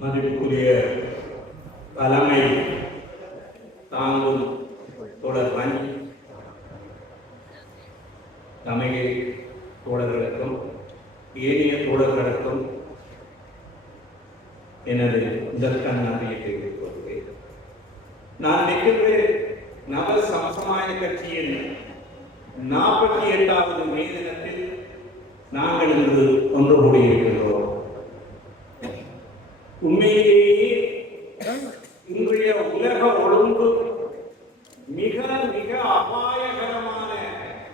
மதிப்புக்குரிய தலைமை தாங்கும் தொடர் வங்கி தமிழ் தோழர்களுக்கும் ஏனைய தோழர்களுக்கும் எனது முதற்கான நன்றியை தெரிவித்துக் கொள்கிறேன். நான் நிற்கின்ற நவ சமசமாய கட்சியின் 48வது மே தினத்தில் நாங்கள் இன்று ஒன்று கூடியிருக்கின்றோம். உண்மையிலேயே இன்றைய உலக ஒழுங்கு மிக மிக அபாயகரமான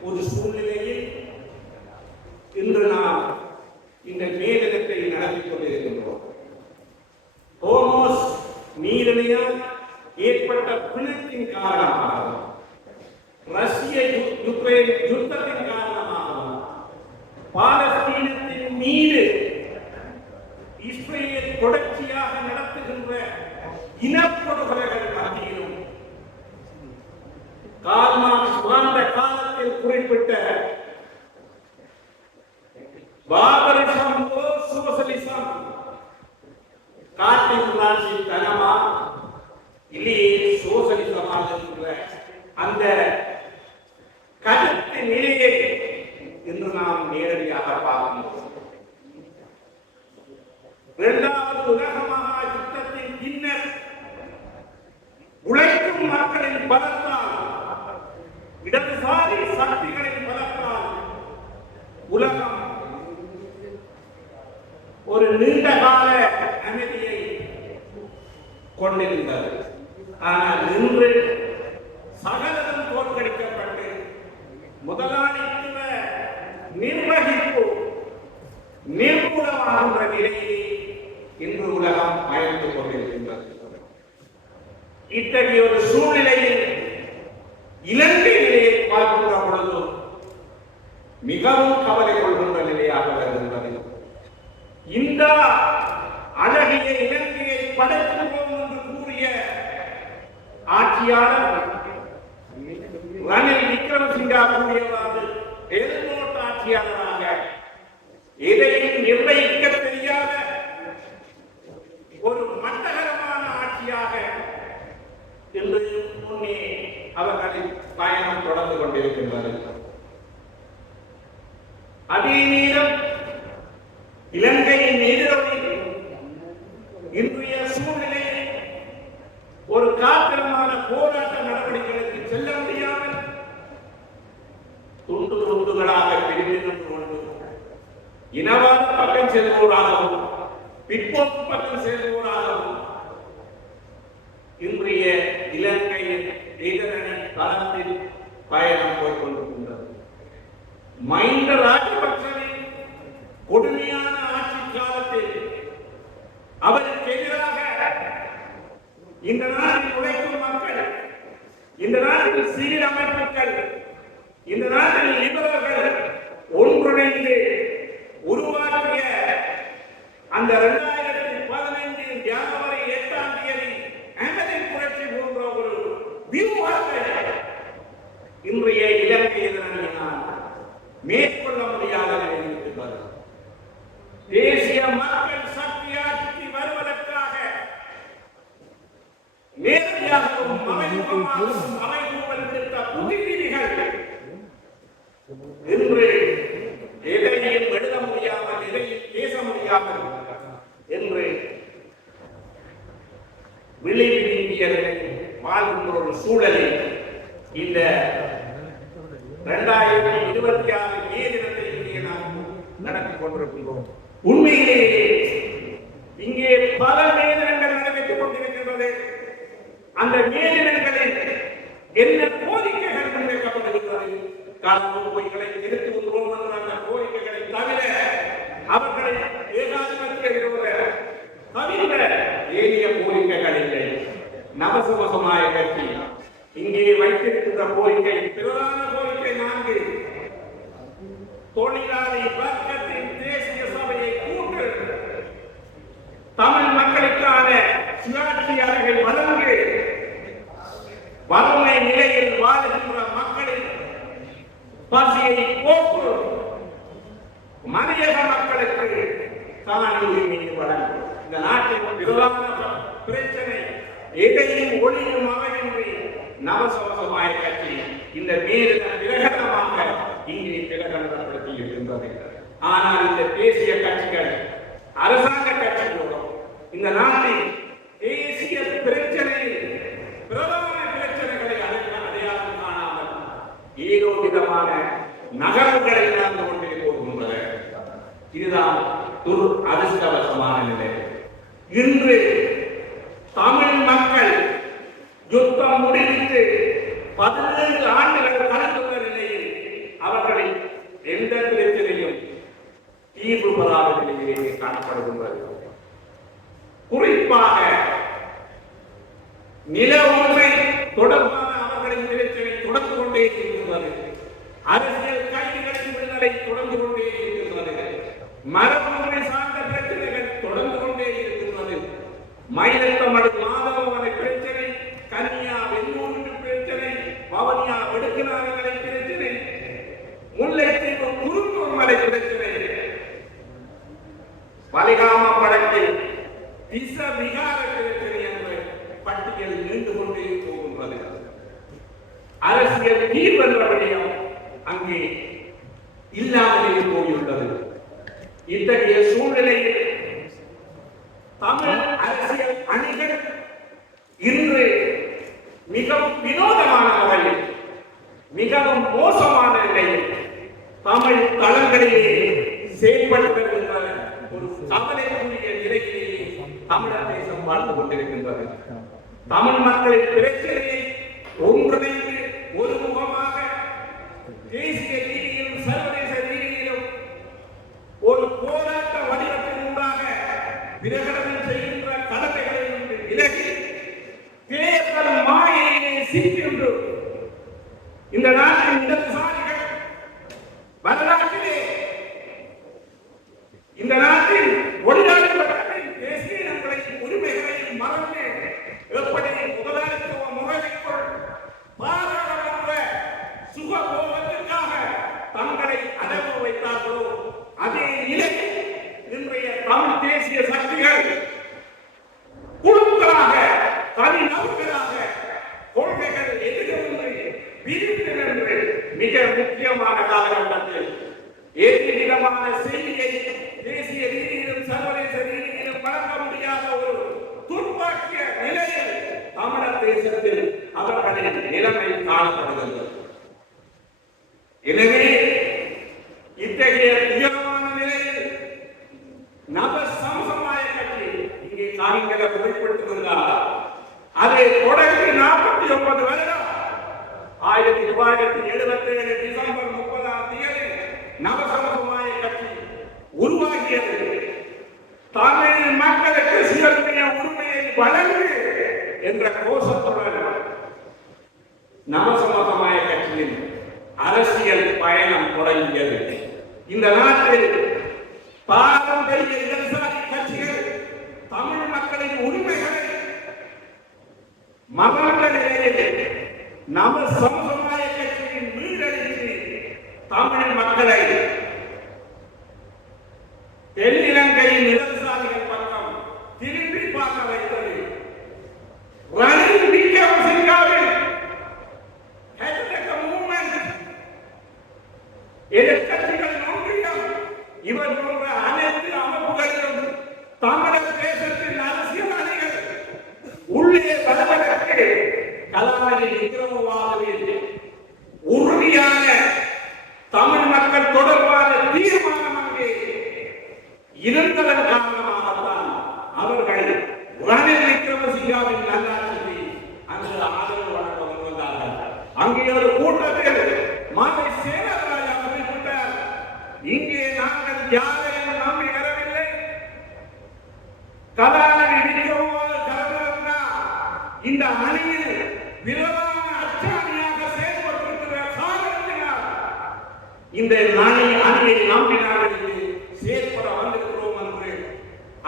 ஒரு சூழ்நிலையில் இன்று நாம் இந்த மேலிடத்தை நடத்தி கொண்டிருக்கின்றோம். ஹோர்முஸ் நீரிணையால் ஏற்பட்ட பிணத்தின் காரணமாக, ரஷ்ய யுக்ரைன் யுத்தத்தின் காரணமாக, பாலஸ்தீனத்தின் மீது இஸ்ரேல் தொடர்ச்சியாக நடத்துகின்ற இனப்படுகொலைகள் மத்தியிலும் கார்ல் மார்க்ஸ் வாழ்ந்த காலத்தில் குறிப்பிட்ட பாபரிசம் சோசலிசம் காட்டின் ராசி தனமா இல்லையே சோசலிசமாக என்ற அந்த கருத்து நிலையை இன்று நாம் நேரடியாக பார்க்கிறோம். இரண்டாவது உலக மகா யுத்தத்தின் பின்னர் உழைக்கும் மக்களின் பலத்தால், இடதுசாரி சக்திகளின் பலத்தால் உலகம் ஒரு நீண்ட கால அமைதியை கொண்டிருந்தது. ஆனால் இன்று சகலதும் தோற்கடிக்கப்பட்டு முதலாளித்துவ நிர்வகிப்பு நிர்மூலமாகின்ற நிலையை இன்று உலகம் பயந்து கொண்டிருக்கின்றது. இத்தகைய ஒரு சூழ்நிலையில் இலங்கை நிலையை பார்க்கின்ற பொழுது மிகவும் கவலை கொள்கின்ற நிலையாக வருகின்றது. இந்த அழகிய இலங்கையை படைத்துவோம் என்று கூறிய ஆட்சியாளர் ரணில் விக்ரமசிங்கா கூறியவாறு எதிர்நோட்ட ஆட்சியாளராக எதையும் நிர்ணயிக்க தெரியாத ஒரு மட்டகரமான ஆட்சியாக இன்று முன்னே அவர்களின் பயணம் தொடர்ந்து கொண்டிருக்கின்றது. அதே நேரம் இலங்கையின் எதிரொலி இன்றைய சூழ்நிலையில் ஒரு காத்திரமான போராட்ட நடவடிக்கைகளுக்கு செல்ல முடியாமல் துண்டு துண்டுகளாக பிரிந்து நின்று கொண்டு இனவாத பக்கம் செல்வோராகவும் பிற்போக்கு பக்கம் செல்வோராகவும் இன்றைய இலங்கையின் எதிரணி களத்தில் பயணம் போய்கொண்டிருக்கின்றது. மஹிந்த ராஜபக்சவின் கொடுமையான ஆட்சி காலத்தில் அவருக்கு எதிராக இந்த நாட்டில் உழைக்கும் மக்கள், இந்த நாட்டில் சிவில் அமைப்புகள், இந்த நாட்டில் லிபரல்கள் ஒன்றிணைந்து உருவாக்கிய அந்த 2015 ஜனவரி 8ஆம் தேதி அகதி புரட்சி போன்ற ஒரு வியூகத்தை இன்றைய இலங்கை எதிராளியினால் மேற்கொள்ள முடியாத நிலையில் இருக்கிறது. தேசிய மக்கள் சக்தி ஆட்சிக்கு வருவதற்காக நேரடியாகவும் அமைப்புகள் விடுத்த புதிவிதிகள் இன்று எதையும் எழுத முடியாமல், எதையும் பேச முடியாமல் என்று விளைவிந்தியர்கள் வாழ்கின்ற ஒரு சூழலில் இந்த 2026 மே தினத்தை நாம் நடத்தி கொண்டிருக்கின்றோம். உண்மையிலேயே இங்கே பல மேதினங்கள் நடைபெற்றுக் கொண்டிருக்கின்றது. அந்த மேதினங்களில் என்ன கோரிக்கைகள் முன்வைக்கப்பட்டிருக்கிறது? காரணம் பொய்களை திருத்தி வருவோம் என்ற அந்த கோரிக்கைகளை தவிர அவர்களை ஏகாதிபத்திய விரோத தவிர ஏனைய கோரிக்கைகள் இல்லை. நவசமசமாய கட்சி இங்கே வைத்திருக்கின்ற கோரிக்கை, பிரதான கோரிக்கை 4. தொழிலாளி வர்க்கத்தின் தேசிய சபையை கூட்டு, தமிழ் மக்களுக்கான சுயாட்சி அறைகள் வழங்கு, வறுமை நிலையில் வாழுகின்ற மக்களின் பசியை போக்கு, மனித மக்களுக்கு சம உரிமையை வழங்கும். இந்த நாட்டின் பிரதான பிரச்சனை எதையும் ஒளியும் அவையின்றி நவசமசமாய கட்சி இந்த மேலிட பிரகடனமாக இங்கே பிரகடனப்படுத்தி இருக்கின்றது. ஆனால் இந்த தேசிய கட்சிகள் அரசாங்க கட்சிகளோடும் இந்த நாட்டின் தேசிய பிரச்சனையில் பிரதான பிரச்சனைகளை அடையாளம் காணாமல் ஏதோ விதமான நகர்வுகளை நடந்து கொண்டே போகின்றது. இதுதான் அதிர்ஷ்டவசமான நிலை. இன்று தமிழ் மக்கள் யுத்தம் முடிவித்து 17 ஆண்டுகள் கடந்துள்ள நிலையில் அவர்களை எந்த பிரச்சனையும் தீர்வு பெறாத நிலையிலேயே காணப்படுகின்றது. குறிப்பாக நில உரிமை தொடர்பான அவர்களின் பிரச்சனை தொடர்ந்து கொண்டே இருக்கின்றது. அரசியல் கைதிகளின் விடுதலை தொடர்ந்து கொண்டே இருக்கின்றது. மரபுரிமை சார்ந்த பிரச்சனைகள் தொடர்ந்து கொண்டே இருக்கின்றது. மயிலத்தமடு மாதவமலை பிரச்சனை, கன்னியா வெள்ளூர் பிரச்சனை, பவனியா வெடுக்கினார்களை பிரச்சனை, முல்லைத்தீவு குறுந்தூர் மலை பிரச்சனை, பலிகாம படத்தில் விச விகார பிரச்சனை என்ற பட்டியல் நீண்டு கொண்டே போகின்றது. அரசியல் தீர்வென்ற விடயம் அங்கே இல்லாமலே போயுள்ளது. இத்தகைய சூழ்நிலையில் தமிழ் அரசியல் அணிகள் இன்று மிகவும் வினோதமான வகையில் மிகவும் மோசமான நிலையில் தமிழ் தளங்களிலே செயல்பட்டு வருகின்ற ஒரு கவலைக்குரிய நிலையிலேயே தமிழர் தேசம் வாழ்ந்து கொண்டிருக்கின்றது. தமிழ் மக்களின் பிரச்சனையை ஒன்றிணைந்து ஒருமுகமாக தேசிய ரீதியிலும் சர்வதேச ரீதியிலும் ஒரு போராட்ட வடிவத்தினூடாக பிரகடனம் செய்கின்ற கடமைகளை விலகி தேர்தல் மாயையிலே சிக்கின்று இந்த நாட்டின் இடதுசாரிகள் வரலாற்றிலே இந்த நாட்டில் ஒளியாளர்களின் தேசிய இனங்களின் உரிமைகளை மறந்து எப்படி முதலாளித்துவ முறைக்குள் பாராளுமன்ற சுகபோகத்திற்காக தங்களை அடவு வைத்தார்களோ அதே நிலையில் இன்றைய தமிழ் தேசிய சக்திகள் குழுக்களாக தனிநபர்களாக கொள்கைகள் எதிர்த்து பிரித்து நின்று மிக முக்கியமான காலகட்டத்தில் ஏதுவிதமான செய்தியை தேசிய ரீதியிலும் சர்வதேச ரீதியிலும் வழங்க முடியாத ஒரு துர்ப்பாக்கிய நிலையில் தமிழர் தேசத்தில் அவர்களின் நிலைமை காணப்படுகிறது. எனவே இத்தகைய உயரமான நிலையில் நவசமசமாய கட்சி இங்கே காரியங்களை குறிப்பிட்டிருந்தார். அதை தொடர்ந்து 49 வருடம் 1977 டிசம்பர் 30ஆம் தேதி நவசமசமாய கட்சி உருவாக்கியது. தமிழ் மக்களுக்கு சுயநிர்ணய உரிமையை வழங்கு என்ற கோஷத்துடன் நவசமசமாய கட்சியின் அரசியல் பயணம் தொடங்கியது. இந்த நாட்டில் பாரம்பரிய இடதுசாரி கட்சிகள் தமிழ் மக்களின் உரிமைகளை மறந்த நிலையில் நவசமசமாய கட்சியின் மீளெழுச்சி தமிழ் மக்களை தென்னிலங்கையின் இடதுசாரிகள் பக்கம் திரும்பி பார்க்க வைத்தது. ரணில் விக்ரமசிங்காவின் எதிர்க்கட்சிகள் ஒன்றியம் இவர் போன்ற அனைத்து அமைப்புகளிலும் தமிழர் தேசத்தின் அரசியல் அணிகள் உள்ளே வருவதற்கு கலாநிதி விக்ரமவாதவில் உறுதியான தமிழ் மக்கள் தொடர்பான தீர்மானம் அங்கே இருந்ததன் காரணமாகத்தான் அவர்கள் ரணில் விக்ரமசிங்காவின் நல்லாட்சிக்கு அங்கு ஆதரவு வழங்க வந்தார்கள். அங்கே ஒரு கூட்டத்தில் மாலை சேனராஜா குறிப்பிட்டார், இங்கே நாங்கள் யாரையும் நம்பி வரவில்லை. கலாநிதி விக்ரமசிங்கா இந்த அணியில் விரோதமான அச்சாணியாக செயல்பட்டிருக்கிற காரணத்தினால் இந்த அணியை நம்பினார்கள் செயற்பட வந்திருக்கிறோம் என்று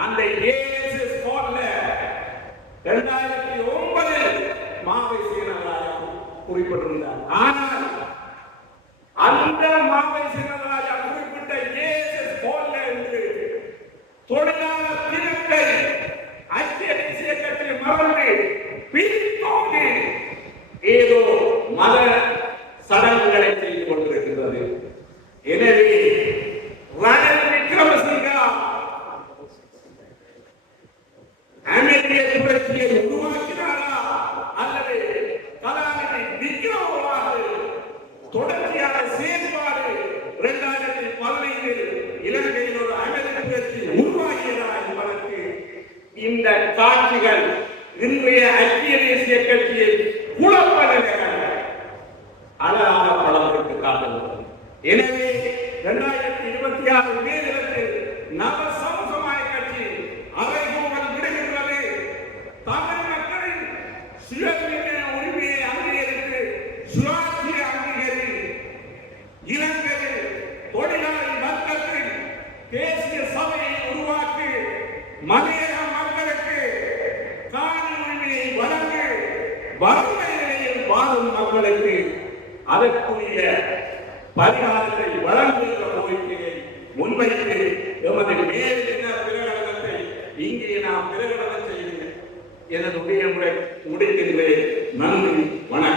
அந்த ஏஎஸ்எஸ் போர்ட்ல 2009 மாவை சேனராஜா குறிப்பிட்டிருந்தார். ஆனால் அந்த மாவை சேனராஜா குறிப்பிட்ட ஏஎஸ்எஸ் போர்ட்ல என்று தொழிலாளர் தினத்தை கவர்ந்து பிரித்தோடு ஏதோ மத சடங்குகளை செய்து கொண்டிருக்கிறது. எனவே ரணில் விக்ரமசிங்கா அமெரிக்க புரட்சியை உருவாக்கினாரா அல்லது கலாநிதி விக்ரமமாக தொடர்ச்சியான செயல்பாடு 2015 இலங்கையில் ஒரு அமெரிக்க புரட்சி உருவாகியதா என்பதற்கு இந்த காட்சிகள் இன்றைய ஐக்கிய தேசிய கட்சியை குழப்ப நிலைகள் அழகாக படத்திற்கு காட்டுகிறது. எனவே 2026 மே தினத்தில் நவ சமசமாய கட்சி அறைகூவல் விடுகின்றது. தமிழ் மக்களின் சுயநிர்ணய உரிமையை அங்கீகரித்து சுயாட்சியை அங்கீகரி இலங்கையில் தொழிலாளி வர்க்கத்தின் தேசிய சபையை உருவாக்கி மலையக மக்களுக்கு காணி உரிமையை வழங்கு வறுமை நிலையில் வாழும் மக்களுக்கு அதற்குரிய பரிகாரத்தை வழங்குகின்ற கோரிக்கையை முன்வைத்து எமது மேலின பிரகடனத்தை இங்கே நாம் பிரகடனம் செய்து எனது உடைய முடிக்கின்றேன். நன்றி, வணக்கம்.